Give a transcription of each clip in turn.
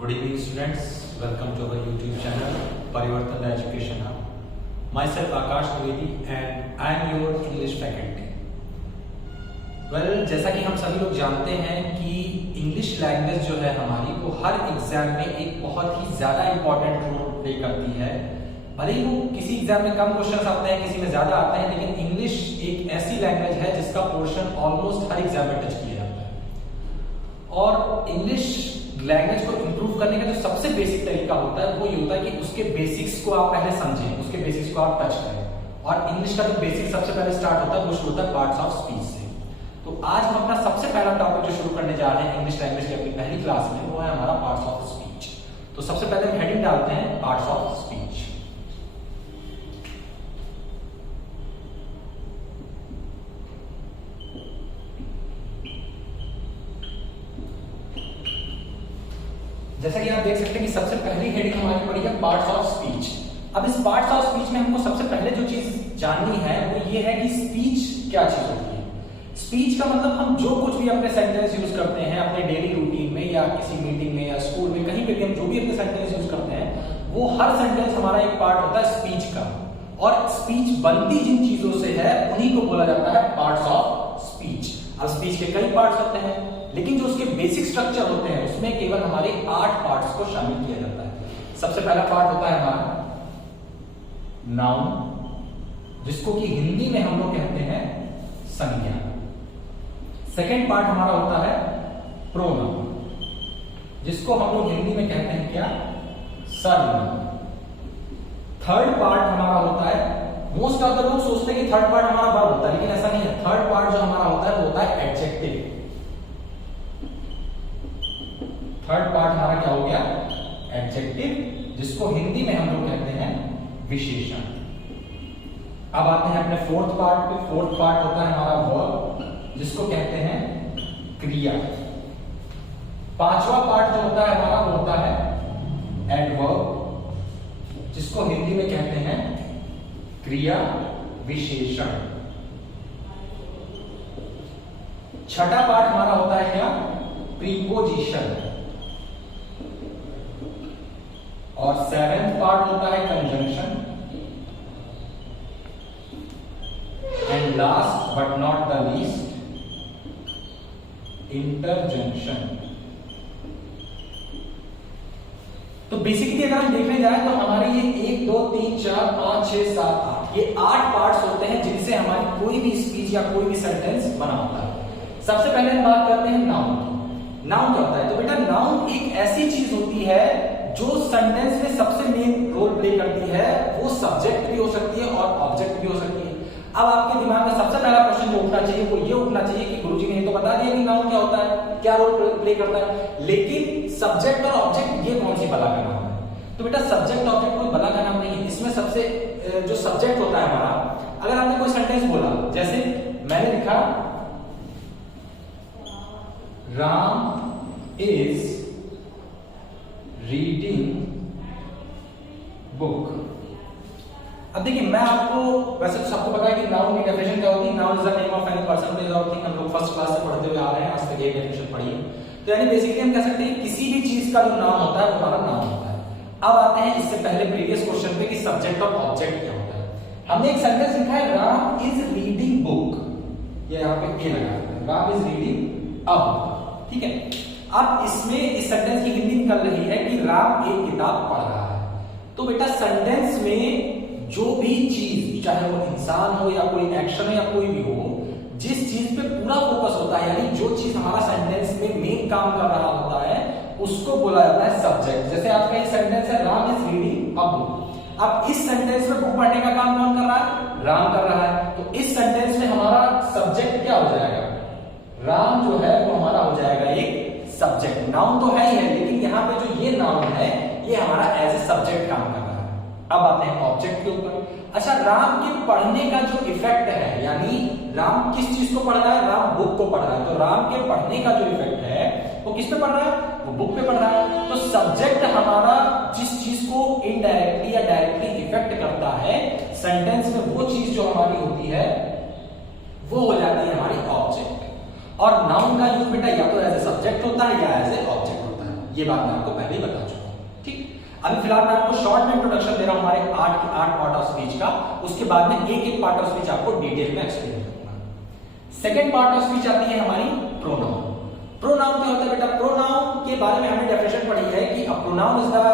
Good evening students, welcome to our YouTube channel Parivartan Education Hub. Myself Akash Dwivedi and I am your English faculty. जैसा कि हम सभी लोग जानते हैं कि इंग्लिश लैंग्वेज जो है हमारी वो हर एग्जाम में एक बहुत ही ज्यादा इंपॉर्टेंट रोल प्ले करती है। भले ही वो किसी एग्जाम में कम क्वेश्चंस आते हैं, किसी में ज्यादा आते हैं, लेकिन इंग्लिश एक ऐसी लैंग्वेज है जिसका पोर्शन ऑलमोस्ट हर एग्जाम में टच किया जाता है। और इंग्लिश लैंग्वेज को इंप्रूव करने का जो सबसे बेसिक तरीका होता है वो ये होता है कि उसके बेसिक्स को आप पहले समझें, उसके बेसिक्स को आप टच करें। और इंग्लिश का जो बेसिक सबसे पहले स्टार्ट होता है वो शुरू होता है पार्ट्स ऑफ स्पीच से। तो आज हम अपना सबसे पहला टॉपिक जो शुरू करने जा रहे हैं इंग्लिश लैंग्वेज की अपनी पहली क्लास में, वो है हमारा पार्ट्स ऑफ स्पीच। तो सबसे पहले हम हेडिंग डालते हैं पार्ट्स ऑफ स्पीच। जैसा कि आप देख सकते हैं कि सबसे पहली हेडिंग हमारी पड़ी है पार्ट्स ऑफ स्पीच। अब इस पार्ट्स ऑफ स्पीच में हमको सबसे पहले जो चीज जाननी है वो ये है कि स्पीच क्या चीज होती है। स्पीच का मतलब हम जो कुछ भी अपने सेंटेंस यूज करते हैं अपने डेली रूटीन में या किसी मीटिंग में या स्कूल में, कहीं पे भी हम जो भी अपने सेंटेंस यूज करते हैं वो हर सेंटेंस हमारा एक पार्ट होता है स्पीच का। और स्पीच बनती जिन चीजों से है उन्हीं को बोला जाता है पार्ट्स ऑफ स्पीच। अब स्पीच के कई पार्ट्स होते हैं, लेकिन जो उसके बेसिक स्ट्रक्चर होते हैं उसमें केवल हमारे 8 पार्ट्स को शामिल किया जाता है। सबसे पहला पार्ट होता है हमारा नाउन, जिसको कि हिंदी में हम लोग कहते हैं संज्ञा। सेकेंड पार्ट हमारा होता है प्रोनाउन, जिसको हम लोग हिंदी में कहते हैं क्या, सर्वनाम। थर्ड पार्ट हमारा होता है, मोस्ट ऑफ द लोग सोचते हैं कि थर्ड पार्ट हमारा वर्ब होता है, लेकिन ऐसा नहीं है। थर्ड पार्ट जो हमारा होता है वो होता है एडजेक्टिव। थर्ड पार्ट हमारा क्या हो गया, एडजेक्टिव, जिसको हिंदी में हम लोग कहते हैं विशेषण। अब आते हैं अपने फोर्थ पार्ट पे। फोर्थ पार्ट होता है हमारा वर्ब, जिसको कहते हैं क्रिया। पांचवा पार्ट जो होता है हमारा वो होता है एडवर्ब, जिसको हिंदी में कहते हैं क्रिया विशेषण। छठा पार्ट हमारा होता है क्या, प्रीपोजिशन। और सेवेंथ पार्ट होता है conjunction. And last but not the least, interjection. तो बेसिकली अगर हम देखने जाए तो हमारे ये 1 2 3 4 5 6 7 8 ये 8 पार्ट्स होते हैं जिनसे हमारी कोई भी स्पीच या कोई भी सेंटेंस बना होता है। सबसे पहले हम बात करते हैं नाउन की। नाउन क्या होता है? तो बेटा नाउन एक ऐसी चीज होती है जो सेंटेंस में सबसे मेन रोल प्ले करती है। वो सब्जेक्ट भी हो सकती है और ऑब्जेक्ट भी हो सकती है। अब आपके दिमाग में सबसे पहला क्वेश्चन जो उठना चाहिए वो ये उठना चाहिए कि गुरुजी ने तो बता दिया कि नाउन क्या होता है, क्या रोल प्ले करता है, लेकिन सब्जेक्ट और ऑब्जेक्ट ये कौन सी बला का नाम है? तो बेटा सब्जेक्ट ऑब्जेक्ट कोई बला का नाम नहीं है। इसमें सबसे जो सब्जेक्ट होता है हमारा, अगर आपने कोई सेंटेंस बोला, जैसे मैंने लिखा राम इज रीडिंग बुक। अब देखिए मैं आपको, वैसे तो सबको पता है कि नाउन की डेफिनेशन क्या होती है। Noun is the name of any person, place और थिंग। हम लोग फर्स्ट क्लास से पढ़ते हुए आ रहे हैं, आज तक ये डेफिनेशन पढ़ी है। तो यानी बेसिकली हम कह सकते हैं किसी भी चीज का जो नाम होता है वो हमारा नाम होता है। अब आते हैं इससे पहले प्रीवियस क्वेश्चन पे कि सब्जेक्ट और ऑब्जेक्ट क्या होता है। हमने एक सेंटेंस लिखा है राम इज रीडिंग बुक, ये यहाँ पे ए लगा है, Ram is reading a book, ठीक है। अब इसमें इस सेंटेंस की हिंदी निकल रही है कि राम एक किताब पढ़ रहा है। तो बेटा सेंटेंस में जो भी चीज, चाहे वो इंसान हो या कोई एक्शन हो या कोई भी हो, जिस चीज पे पूरा फोकस होता है, यानी जो चीज हमारा सेंटेंस में मेन काम कर रहा होता है, उसको बोला जाता है सब्जेक्ट। जैसे आपका ये सेंटेंस है Ram is reading a book. अब इस सेंटेंस में बुक पढ़ने का काम कौन कर रहा है? राम कर रहा है। तो इस सेंटेंस में हमारा सब्जेक्ट क्या हो जाएगा? राम जो है वो हमारा हो जाएगा एक सब्जेक्ट। नाउन तो है ही है, लेकिन यहाँ पे जो ये नाउन है ये हमारा एज ए सब्जेक्ट काम कर रहा है। अब आते हैं ऑब्जेक्ट के ऊपर। अच्छा, राम के पढ़ने का जो इफेक्ट है, यानी राम किस चीज को पढ़ रहा है? राम बुक को पढ़ रहा है। तो राम के पढ़ने का जो इफेक्ट है वो किस पे पढ़ रहा है? वो बुक पे पढ़ रहा है। तो सब्जेक्ट हमारा जिस चीज को इनडायरेक्टली या डायरेक्टली इफेक्ट करता है सेंटेंस में, वो चीज जो हमारी होती है वो हो जाती है हमारी ऑब्जेक्ट। और नाउन का यूज बेटा या तो एज ए सब्जेक्ट होता है या एज ए ऑब्जेक्ट होता है। ये बात मैं आपको पहले ही बता चुका हूं। ठीक, अभी फिलहाल मैं आपको शॉर्ट में इंट्रोडक्शन दे रहा हूं हमारे 8 पार्ट ऑफ स्पीच का, उसके बाद में एक पार्ट ऑफ स्पीच आपको डिटेल में एक्सप्लेन करूंगा। सेकेंड पार्ट ऑफ स्पीच आती है हमारी प्रोनाउन। प्रोनाउन क्या होता है बेटा? प्रोनाउन के बारे में हमने डेफिनेशन पढ़ी है कि a pronoun is the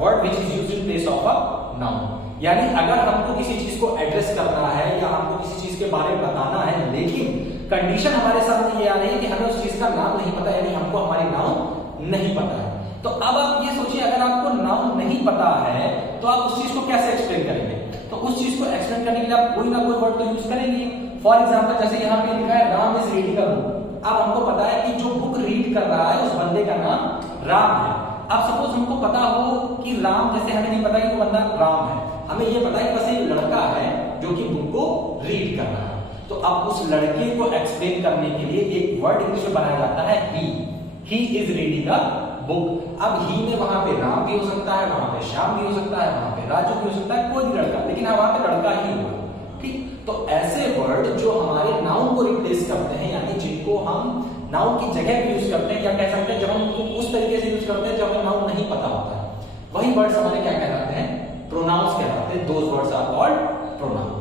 word which is used in place of a noun. यानी अगर हमको किसी चीज को एड्रेस करना है या हमको किसी चीज के बारे में बताना है, लेकिन कंडीशन हमारे सामने ये आ रही है कि हमें उस चीज का नाम नहीं पता, यानी हमको हमारी नाउन नहीं पता है, तो अब आप ये सोचिए अगर आपको नाउन नहीं पता है तो आप उस चीज को कैसे एक्सप्लेन करेंगे? तो उस चीज को एक्सप्लेन करने के लिए आप कोई ना कोई वर्ड तो यूज करेंगे। फॉर एग्जांपल जैसे यहाँ पे लिखा है Ram is reading a book. अब हमको पता है कि जो बुक रीड कर रहा है उस बंदे का नाम राम है। अब सपोज हमको पता हो कि राम, जैसे हमें नहीं पता कि वो बंदा राम है, हमें ये पता है कि बस एक लड़का है जो कि बुक को रीड कर रहा है, तो अब उस लड़के को एक्सप्लेन करने के लिए एक वर्ड इंग्लिश में बनाया जाता है he is reading a book. अब ही में वहां पे राम भी हो सकता है, वहां पे श्याम भी हो सकता है, वहां पे राजू भी हो सकता है, कोई भी लड़का, लेकिन वहां पे लड़का ही होगा। ठीक, तो ऐसे वर्ड जो हमारे नाउन को रिप्लेस करते हैं, यानी जिनको हम नाउन की जगह पे यूज करते हैं, क्या कह सकते हैं, जब हम उनको उस तरीके से यूज करते हैं जब हमें नाउन नहीं पता होता है, वही वर्ड्स हमारे क्या कहलाते हैं? प्रोनाउंस कहलाते हैं। Those words are called pronoun.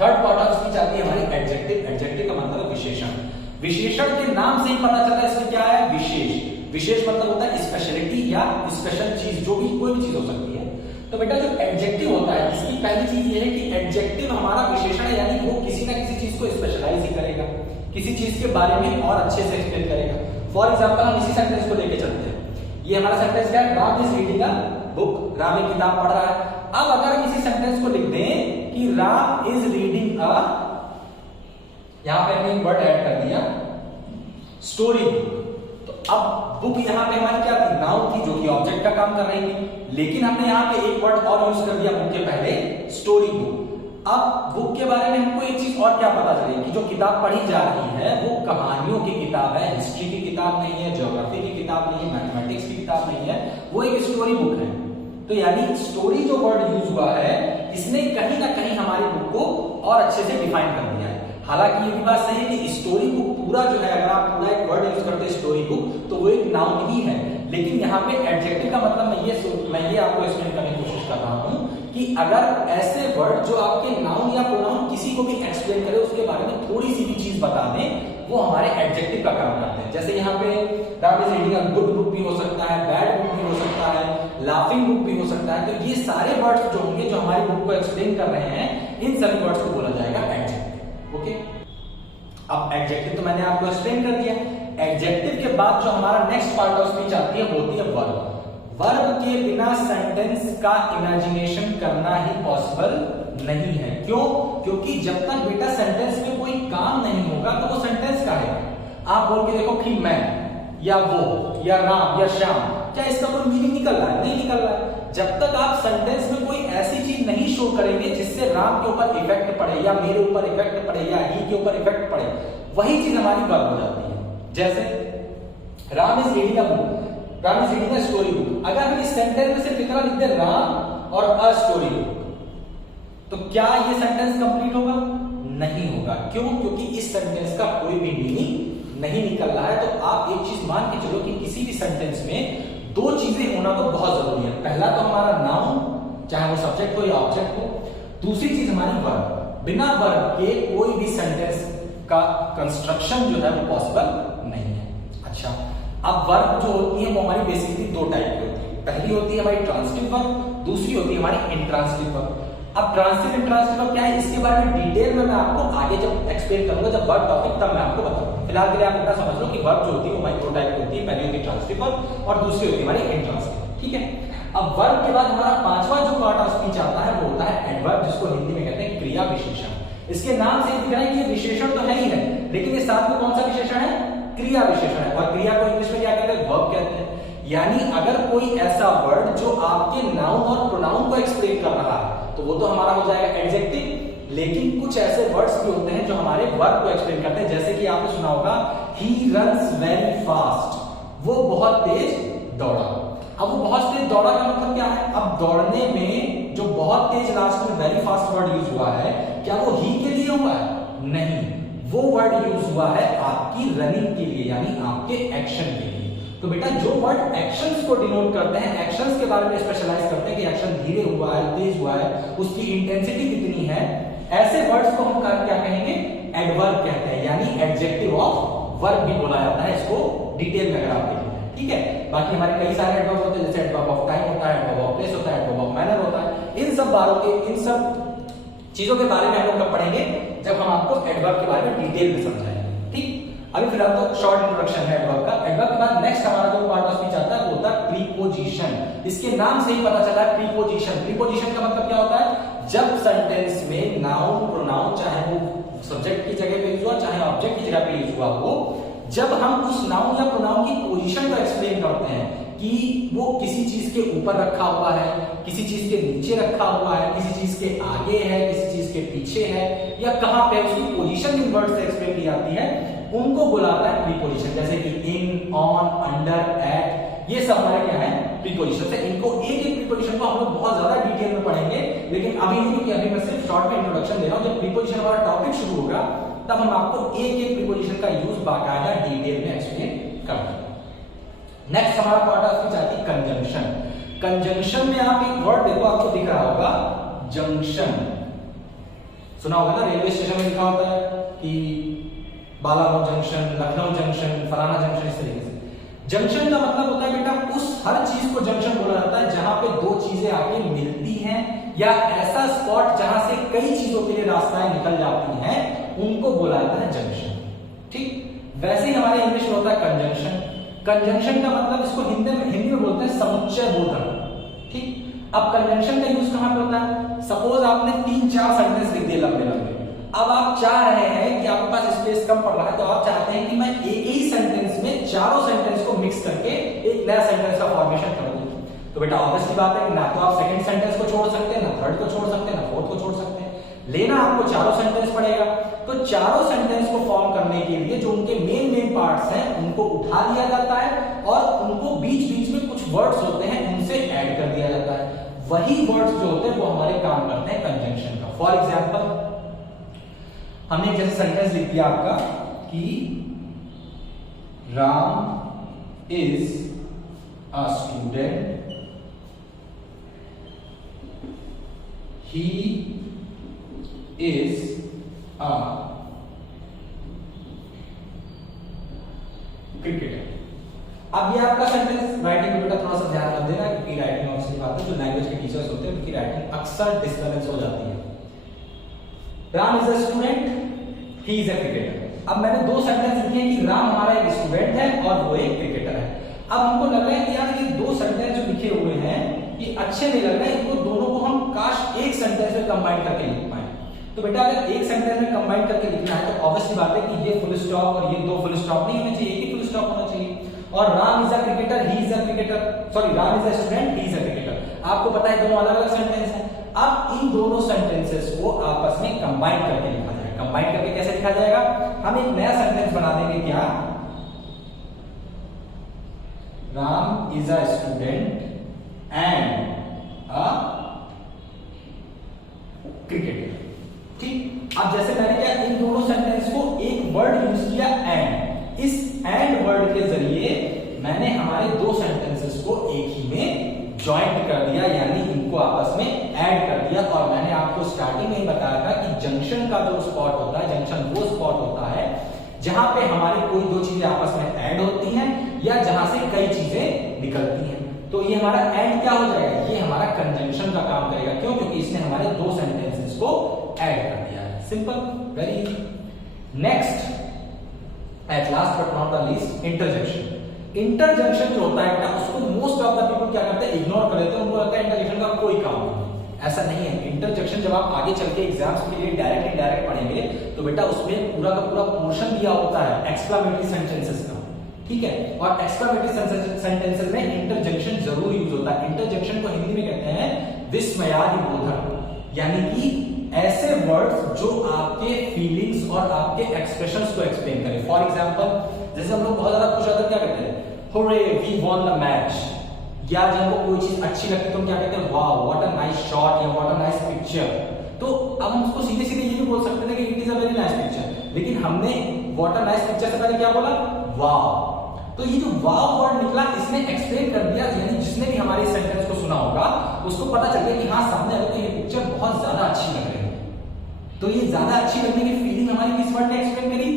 Third part of speech आती है हमारी एडजेक्टिव। एडजेक्टिव का मतलब विशेषण। विशेषण के नाम से ही पता चलता है इसमें क्या है? विशेष। विशेष मतलब होता है स्पेशलिटी या स्पेशल चीज, जो भी कोई भी चीज हो सकती है। तो बेटा जो एडजेक्टिव होता है, इसकी पहली चीज ये है कि एडजेक्टिव हमारा विशेषण है, यानी वो किसी ना किसी चीज को स्पेशलाइज ही करेगा, किसी चीज के बारे में और अच्छे से एक्सप्लेन करेगा। फॉर एग्जांपल हम इसी सेंटेंस को लेके चलते हैं। ये हमारा सेंटेंस क्या है? Ram is reading a book. Ram एक किताब पढ़ रहा है। अब अगर हम इसी सेंटेंस को लिख दें कि राम इज रीडिंग अ, यहां पे हमने एक वर्ड ऐड कर दिया स्टोरी बुक, तो अब बुक यहां पे हमारी क्या थी? नाउन थी, जो कि ऑब्जेक्ट का काम कर रही थी, लेकिन हमने यहां पे एक वर्ड और यूज कर दिया बुक के पहले, स्टोरी बुक। अब बुक के बारे में हमको एक चीज और क्या पता चलेगी कि जो किताब पढ़ी जा रही है वो कहानियों की किताब है, हिस्ट्री की किताब नहीं है, ज्योग्राफी की किताब नहीं है, मैथमेटिक्स की किताब नहीं है, वो एक स्टोरी बुक है। तो यानी स्टोरी जो वर्ड यूज हुआ है, इसने कहीं ना कहीं हमारी बुक को और अच्छे से डिफाइन कर दिया है। हालांकि ये भी बात सही है कि स्टोरी बुक पूरा जो है, अगर आप पूरा एक वर्ड यूज करते हैं स्टोरी बुक, तो वो एक नाउन ही है, लेकिन यहाँ पे एडजेक्टिव का मतलब मैं ये आपको एक्सप्लेन करने की कोशिश कर रहा हूं कि अगर ऐसे वर्ड जो आपके नाउन या प्रोनाउन किसी को भी एक्सप्लेन करे, उसके बारे में थोड़ी सी भी चीज बता दें, वो हमारे एडजेक्टिव का काम करते हैं। जैसे यहाँ पे Ram is reading a good book भी हो सकता है, बैड बुक भी हो सकता है, लाफिंग बुक भी हो सकता है। तो ये सारे वर्ड्स जो होंगे जो हमारी बुक को एक्सप्लेन कर रहे हैं, इन सभी वर्ड्स को बोला जाएगा एडजेक्टिव। ओके, अब एडजेक्टिव तो मैंने आपको एक्सप्लेन कर दिया। एडजेक्टिव के बाद जो हमारा नेक्स्ट पार्ट ऑफ स्पीच आती है वो होती है वर्ब। वर्ब के बिना सेंटेंस का इमेजिनेशन करना ही पॉसिबल नहीं है। क्यों? क्योंकि जब तक बेटा सेंटेंस में कोई काम नहीं होगा तो वो सेंटेंस का है। आप बोल के देखो कि मैं या वो या राम या श्याम, क्या इसका कोई मीनिंग निकल रहा है? नहीं निकल रहा है। जब तक आप सेंटेंस में कोई ऐसी चीज नहीं शो करेंगे जिससे राम के ऊपर इफेक्ट पड़े या मेरे ऊपर इफेक्ट पड़े या ही के ऊपर इफेक्ट पड़े, वही चीज हमारी वर्ब हो जाती है। जैसे Ram is reading a book, Ram is reading a story book. अगर हम इस सेंटेंस में सिर्फ इतना लिख दें राम और अ स्टोरी बुक, तो क्या ये सेंटेंस कंप्लीट होगा? नहीं होगा। क्यों? क्योंकि इस सेंटेंस का कोई भी मीनिंग नहीं निकल रहा है। तो आप एक चीज मान के चलो कि किसी भी सेंटेंस में दो चीजें होना तो बहुत जरूरी है। पहला तो हमारा नाउन, चाहे वो सब्जेक्ट हो या ऑब्जेक्ट हो। दूसरी चीज हमारी वर्ब। बिना वर्ब के कोई भी सेंटेंस का कंस्ट्रक्शन जो है वो पॉसिबल नहीं है। अच्छा, अब वर्ब जो होती है वो हमारी बेसिकली दो टाइप की होती है। पहली होती है हमारी ट्रांसिटिव वर्ब, दूसरी होती है हमारी इंट्रांसिटिव वर्ब। अब ट्रांसिटिव इंट्रांसिटिव वर्ब क्या है, इसके बारे में डिटेल में मैं आपको आगे जब एक्सप्लेन करूंगा, जब वर्ब टॉपिक, तब मैं आपको बताऊंगा। फिलहाल के लिए आप इतना समझ लो कि वर्ब जो होती है वो हमारी दो टाइप की होती है। पहली होती है ट्रांसिटिव वर्ब और दूसरी होती है हमारी इंट्रांसिटिव। ठीक है, अब वर्ब के बाद हमारा पांचवा जो पार्ट ऑफ स्पीच आता है वो होता है एडवर्ब, जिसको हिंदी में कहते हैं क्रिया विशेषण। इसके नाम से दिख रहा है कि ये विशेषण तो है ही है, लेकिन ये साथ में कौन सा विशेषण है? क्रिया विशेषण है। और क्रिया को इंग्लिश में क्या कहते हैं? वर्ब कहते हैं। यानी अगर कोई ऐसा वर्ड जो आपके नाउन और प्रोनाउन को एक्सप्लेन कर रहा है तो वो तो हमारा हो जाएगा एडजेक्टिव, लेकिन कुछ ऐसे वर्ड्स भी होते हैं जो हमारे वर्ब को एक्सप्लेन करते हैं। जैसे कि आपने सुना होगा ही रन्स वेरी फास्ट, वो बहुत तेज दौड़ा। अब वो बहुत तेज दौड़ा का मतलब क्या है? अब दौड़ने में जो बहुत तेज लास्ट में वेरी फास्ट वर्ड यूज हुआ है, क्या वो ही के लिए हुआ है? नहीं, वो वर्ड यूज हुआ है आपकी रनिंग के लिए, यानी आपके एक्शन के लिए। तो बेटा जो वर्ड एक्शंस को डिनोट करते हैं, एक्शंस के बारे में स्पेशलाइज करते हैं कि एक्शन धीरे हुआ है, तेज हुआ है, उसकी इंटेंसिटी कितनी है, ऐसे वर्ड्स को हम क्या कहेंगे, एडवर्ब कहते हैं, यानी एडजेक्टिव ऑफ वर्ब भी बोला जाता है इसको डिटेल में अगर आप देखें। ठीक है, बाकी हमारे कई सारे एडवर्ब होते हैं, जैसे एडवर्ब ऑफ टाइम होता है, एडवर्ब ऑफ प्लेस होता है, एडवर्ब ऑफ मैनर होता है। इन सब चीजों के बारे में हम लोग कब पढ़ेंगे, जब हम आपको एडवर्ब के बारे में डिटेल में समझाएंगे। ठीक, अभी फिलहाल तो शॉर्ट इंट्रोडक्शन है एडवर्ब का। एडवर्ब के बाद नेक्स्ट हमारा जो पार्ट ऑफ स्पीच आता है वो होता है प्रीपोजिशन। इसके नाम से ही पता चला है प्रीपोजिशन। प्रीपोजिशन का मतलब क्या होता है, जब सेंटेंस में नाउन प्रोनाउन चाहे वो सब्जेक्ट की जगह पे यूज हुआ चाहे ऑब्जेक्ट की जगह पे यूज हुआ हो, जब हम उस नाउन या प्रोनाउन की पोजीशन को एक्सप्लेन करते हैं कि वो किसी चीज के ऊपर रखा हुआ है, किसी चीज के नीचे रखा हुआ है, किसी चीज के आगे है, किसी चीज के पीछे है, या कहां पे उसकी पोजीशन इन वर्ड से एक्सप्लेन की जाती है, उनको बुलाता है प्रीपोजिशन। जैसे कि इन, ऑन, अंडर, एट, ये सब हमारे क्या है, प्रीपोजिशन है। इनको एक एक प्रीपोजिशन को हम लोग बहुत ज्यादा डिटेल में पढ़ेंगे, लेकिन अभी नहीं, क्योंकि अभी मैं सिर्फ शॉर्ट में इंट्रोडक्शन दे रहा हूं। जब प्रीपोजिशन वाला टॉपिक शुरू होगा तब हम आपको एक एक प्रीपोजिशन का यूज बाकायदा डिटेल में एक्सप्लेन करेंगे। नेक्स्ट हमारा पार्ट ऑफ स्पीच आती है कंजंक्शन। कंजंक्शन में आप एक वर्ड देखो, आपको दिख रहा होगा जंक्शन, सुना होगा ना, रेलवे स्टेशन में लिखा होता है कि बालागंज जंक्शन, लखनऊ जंक्शन, फलाना जंक्शन, इस तरीके से। जंक्शन का मतलब होता है बेटा उस हर चीज को जंक्शन बोला जाता है जहां पे दो चीजें आके मिलती हैं, या ऐसा स्पॉट जहां से कई चीजों के लिए रास्ताएं निकल जाती हैं, उनको बोला जाता है जंक्शन। ठीक, वैसे ही हमारे इंग्लिश में होता है कंजंक्शन। कंजंक्शन का मतलब इसको हिंदी में बोलते हैं समुच्चय बोधन। ठीक, अब कंजंक्शन का यूज कहां पे होता है, सपोज आपने 3-4 सेंटेंस लिख दिए लंबे लंबे, अब आप चाह रहे हैं कि आपके पास स्पेस कम पड़ रहा है, तो आप चाहते हैं कि मैं एक ही सेंटेंस में चारों सेंटेंस को मिक्स करके एक नया सेंटेंस का फॉर्मेशन कर दूं। तो बेटा ऑब्वियसली बात है कि ना तो आप सेकंड सेंटेंस को छोड़ सकते हैं, ना थर्ड को छोड़ सकते हैं, ना फोर्थ को छोड़ सकते हैं, लेना आपको चारों सेंटेंस पड़ेगा। तो चारों सेंटेंस को फॉर्म करने के लिए जो उनके मेन पार्ट्स हैं उनको उठा लिया जाता है और उनको बीच बीच में कुछ वर्ड्स होते हैं उनसे ऐड कर दिया जाता है। वही वर्ड्स जो होते हैं वो हमारे काम करते हैं कंजंक्शन का। फॉर एग्जाम्पल, हमने जैसे सेंटेंस लिख दिया आपका कि Ram is a student, he is a cricketer. अब ये आपका सेंटेंस राइटिंग में बेटा थोड़ा सा ध्यान रख देना, क्योंकि राइटिंग ऑब्वियसली बात है, जो लैंग्वेज के टीचर्स होते हैं उनकी राइटिंग अक्सर डिस्टर्बेंस हो जाती है। Ram is a student, he is a cricketer. अब मैंने दो सेंटेंस लिखे हैं कि राम हमारा एक स्टूडेंट है और वो एक क्रिकेटर है। अब हमको लग रहा है कि यार ये दो सेंटेंस जो लिखे हुए हैं ये अच्छे नहीं लग रहे, इनको दोनों को हम काश एक सेंटेंस में कंबाइन करके लिख पाए। तो बेटा अगर एक सेंटेंस में कंबाइन करके लिखना है तो ऑब्वियसली बात है कि ये फुल स्टॉप और ये दो फुल स्टॉप नहीं होने चाहिए, एक ही फुल स्टॉप होना चाहिए। और Ram is a cricketer, he is a cricketer, sorry Ram is a student, he is a cricketer. आपको पता है दोनों अलग अलग सेंटेंस हैं। अब इन दोनों सेंटेंसेस को आपस में कंबाइन करके लिखा जाएगा। कंबाइन करके कैसे लिखा जाएगा, हम एक नया सेंटेंस बना देंगे, क्या, Ram is a student and a cricketer. ठीक, अब जैसे मैंने क्या इन दोनों सेंटेंस को एक वर्ड यूज किया एंड, इस एंड वर्ड के जरिए मैंने हमारे दो सेंटेंसेस को एक ही में ज्वाइंट कर दिया, यानी इनको आपस में ऐड कर दिया। और मैंने आपको स्टार्टिंग में ही बताया था कि जंक्शन का जो स्पॉट होता है, जंक्शन वो स्पॉट होता है जहां पे हमारी कोई दो चीजें आपस में ऐड होती हैं या जहां से कई चीजें निकलती हैं। तो ये हमारा एंड क्या हो जाएगा, ये हमारा कंजंक्शन का काम करेगा। क्यों, क्योंकि इसने हमारे दो सेंटेंसेस को ऐड कर दिया है। Simple, very easy. Next, at last but not the least, interjection. Interjection जो होता है ना, उसको मोस्ट ऑफ द पीपल क्या करते हैं, इग्नोर कर देते हैं। उनको लगता है इंटरजेक्शन का कोई काम नहीं। ऐसा नहीं है। इंटरजेक्शन जब आप आगे चल के एग्जाम्स के लिए डायरेक्ट इनडायरेक्ट पढ़ेंगे तो बेटा उसमें पूरा का पूरा पोर्शन दिया होता है एक्सक्लेमेटरी सेंटेंसेस का। ठीक है, और एक्सक्लेमेटरी सेंटेंसेस में इंटरजेक्शन जरूर यूज होता है। इंटरजेक्शन को हिंदी में कहते हैं विस्मयादिबोधन, यानी कि ऐसे वर्ड्स जो आपके फीलिंग्स और आपके एक्सप्रेशंस को एक्सप्लेन करें। फॉर एग्जांपल, जैसे हम लोग बहुत ज्यादा खुश होकर क्या कहते हैं, hurray we won the match, या जब हमको कोई चीज अच्छी लगती है तो हम क्या कहते हैं, wow what a nice shot, या व्हाट अ नाइस पिक्चर। तो अब हम उसको सीधे सीधे ये भी बोल सकते थे कि it is a very nice picture, लेकिन हमने व्हाट अ नाइस पिक्चर से पहले क्या बोला, वाओ। तो ये जो वाव वर्ड निकला इसने एक्सप्लेन कर दिया, यानी जिसने भी हमारे सेंटेंस को सुना होगा उसको पता चल गया कि हाँ सामने वाले को ये पिक्चर बहुत ज्यादा अच्छी लग रही है। तो ये ज्यादा अच्छी लगने की फीलिंग हमारी किस वर्ड ने एक्सप्लेन करी?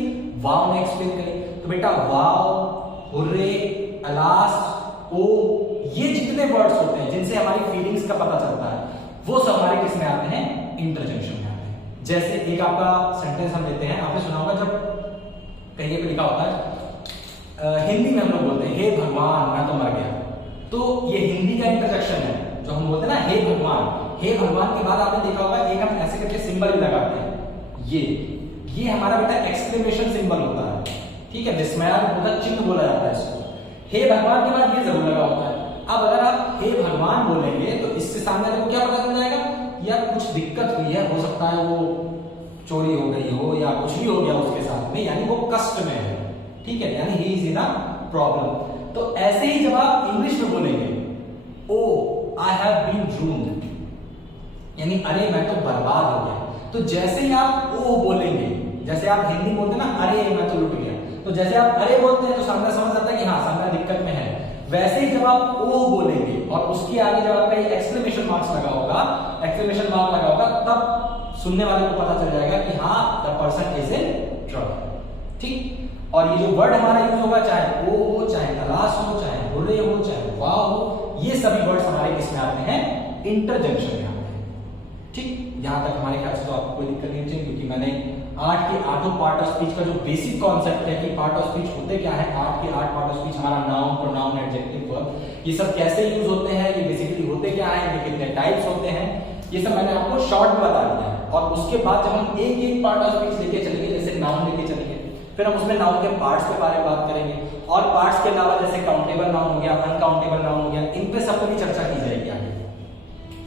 वाव ने एक्सप्लेन करी। तो बेटा वाव, हुर्रे, अलास, ओ, ये जितने वर्ड्स होते हैं जिनसे हमारी फीलिंग्स का पता चलता है वो सब हमारे किस में आते हैं? इंटरजेक्शन में आते हैं। जैसे एक आपका सेंटेंस हम लेते हैं, आपने सुना होगा जब कहीं पे लिखा होता है हिंदी में हम लोग बोलते हैं हे भगवान मैं तो मर गया, तो ये हिंदी का इंटरजेक्शन है जो हम बोलते हैं ना हे भगवान। हे भगवान के बाद आपने देखा होगा एक हम ऐसे करके सिंबल भी लगाते हैं, ये हमारा बेटा एक्सक्लेमेशन सिंबल होता है, ठीक है, विस्मयार्थ चिन्ह बोला जाता है इसको। हे भगवान के बाद ये जरूर लगा होता है। अब अगर आप हे भगवान बोलेंगे तो इससे सामने वाले को क्या पता चल जाएगा? यार कुछ दिक्कत हुई है, हो सकता है वो चोरी हो गई हो या कुछ भी हो गया उसके साथ में, यानी वो कष्ट में है, ठीक है, यानी he is in a problem. तो ऐसे ही जब आप इंग्लिश में बोलेंगे ओ आई हैव बीन रूइंड, यानी अरे मैं तो बर्बाद हो गया, तो जैसे ही आप ओ बोलेंगे, जैसे आप हिंदी बोलते ना अरे मैं तो लुट गया, तो जैसे आप अरे बोलते हैं तो सामने समझ आता है कि हाँ सामने दिक्कत में है। वैसे ही जब आप ओ बोलेंगे और उसके आगे जब आपका एक्सक्लेमेशन मार्क्स लगा होगा, एक्सक्लेमेशन मार्क लगा होगा, तब सुनने वाले को पता चल जाएगा कि हाँ the person is in trouble, ठीक। और ये जो वर्ड हमारा यूज होगा, चाहे ओ हो, चाहे तलाश हो, चाहे हुर्रे हो, चाहे वाह हो, ये सभी वर्ड्स हमारे किसमें आते हैं? इंटरजेक्शन में आते हैं, ठीक। यहां तक हमारे ख्याल से तो आपको कोई दिक्कत नहीं चाहिए, क्योंकि मैंने 8 के 8 पार्ट ऑफ स्पीच का जो बेसिक कॉन्सेप्ट है कि पार्ट ऑफ स्पीच होते क्या है, 8 के 8 पार्ट ऑफ स्पीच हमारा नाउन, प्रोनाउन, एडजेक्टिव, वर्ब, ये सब कैसे यूज होते हैं, ये बेसिकली होते क्या है, ये कितने टाइप्स होते हैं, ये सब मैंने आपको शॉर्ट में बता दिया है। और उसके बाद जब हम एक एक पार्ट ऑफ स्पीच लेके चलेंगे, जैसे नाउन लेके चलेंगे, फिर हम उसमें नाउन के पार्ट्स के बारे में बात करेंगे, और पार्ट्स के अलावा जैसे काउंटेबल नाउन हो गया, अनकाउंटेबल नाउन हो गया, इन पे सब पर भी चर्चा की जाएगी आगे।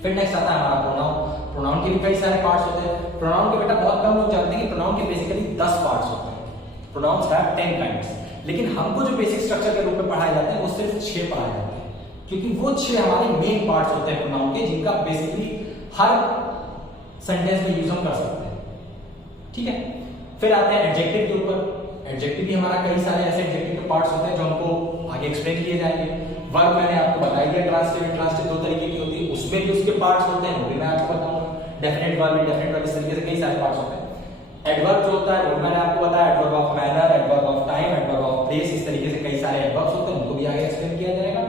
फिर नेक्स्ट आता है हमारा प्रोनाउन। प्रोनाउन के भी कई सारे पार्ट्स होते हैं। प्रोनाउन के बेटा बहुत कम लोग जानते हैं कि प्रोनाउन के बेसिकली 10 पार्ट्स होते हैं। प्रोनाउंस हैव 10 काइंड्स, लेकिन हमको जो बेसिक स्ट्रक्चर के रूप में पढ़ाए जाते हैं वो सिर्फ 6 पढ़ाए जाते हैं, क्योंकि वो 6 हमारे मेन पार्ट्स होते हैं प्रोनाउन के, जिनका बेसिकली हर सेंटेंस में यूज हम कर सकते हैं, ठीक है। फिर आते हैं एडजेक्टिव के ऊपर। एडजेक्टिव भी हमारा कई सारे ऐसे एडजेक्टिव के पार्ट्स होते हैं जो हमको आगे एक्सप्लेन किए जाएंगे। वर्ब मैंने आपको बता दिया, ट्रांसलेट, ट्रांसलेट 2 तरीके की होती है, उसमें भी उसके पार्ट्स होते हैं, वो भी मैं आपको बताऊंगा। डेफिनेट वर्ब, इंडेफिनिट वर्ब, इस तरीके से कई सारे पार्ट्स होते हैं। एडवर्ब जो होता है वो मैंने आपको बताया, adverb of manner, adverb of time, adverb of place, इस तरीके से कई सारे एडवर्ब्स होते हैं, उनको भी आगे एक्सप्लेन किया जाएगा।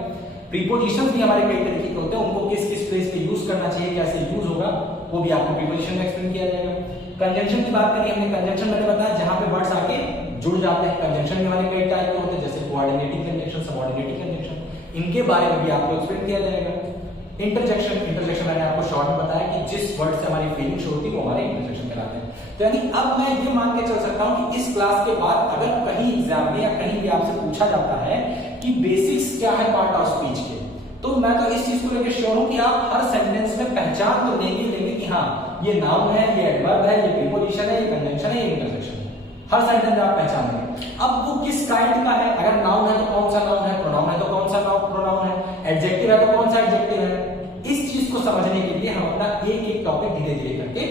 प्रीपोजिशंस भी हमारे कई तरीके के होते हैं, उनको किस किस प्लेस पे यूज करना चाहिए, कैसे यूज होगा, वो भी आपको प्रीपोजिशन में एक्सप्लेन किया जाएगा। कंजंक्शन की बात करी हमने, कंजंक्शन मैंने बताया जहां पे वर्ड्स आके जुड़ जाते हैं। कंजंक्शन के हमारे कई टाइप के होते हैं, जैसे कोऑर्डिनेटिंग कंजंक्शन, सबऑर्डिनेटिंग कंजंक्शन, इनके बारे में भी आपको एक्सप्लेन किया जाएगा। इंटरजेक्शन, इंटरजेक्शन मैंने आपको शॉर्ट में बताया कि जिस वर्ड से हमारी फीलिंग शुरू होती है वो हमारे इंटरजेक्शन कहलाते हैं। तो यानी अब मैं ये मान के चल सकता हूं कि इस क्लास के बाद अगर कहीं एग्जाम में या कहीं भी आपसे पूछा जाता है कि बेसिक्स क्या है पार्ट ऑफ स्पीच के, तो मैं तो इस चीज को लेकर श्योर हूं कि आप हर सेंटेंस में पहचान तो लेंगे कि हाँ ये नाउन है, ये एडवर्ब है, ये प्रीपोजिशन है, ये कंजंक्शन है, ये इंटरजेक्शन है। हर सेंटेंस में आप पहचान लेंगे। अब वो किस काइंड का है, अगर नाउन है तो कौन सा नाउन है, प्रोनाउन है तो कौन सा प्रोनाउन है, एडजेक्टिव है तो कौन सा एडजेक्टिव है, इस चीज को समझने के लिए हम अपना एक एक टॉपिक धीरे धीरे करके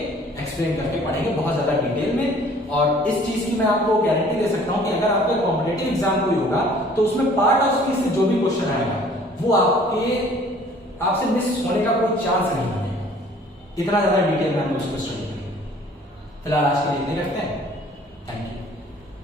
एक्सप्लेन करके पढ़ेंगे बहुत ज्यादा डिटेल में। और इस चीज की मैं आपको गारंटी दे सकता हूं कि अगर आपका कॉम्पिटिटिव एग्जाम कोई होगा तो उसमें पार्ट ऑफ स्पीच से जो भी क्वेश्चन आएगा वो आपसे मिस होने का कोई चांस नहीं बनेगा, इतना ज्यादा डिटेल में हम उसको स्टडी करेंगे। फिलहाल आज के लिए इतने रखते हैं। Thank you.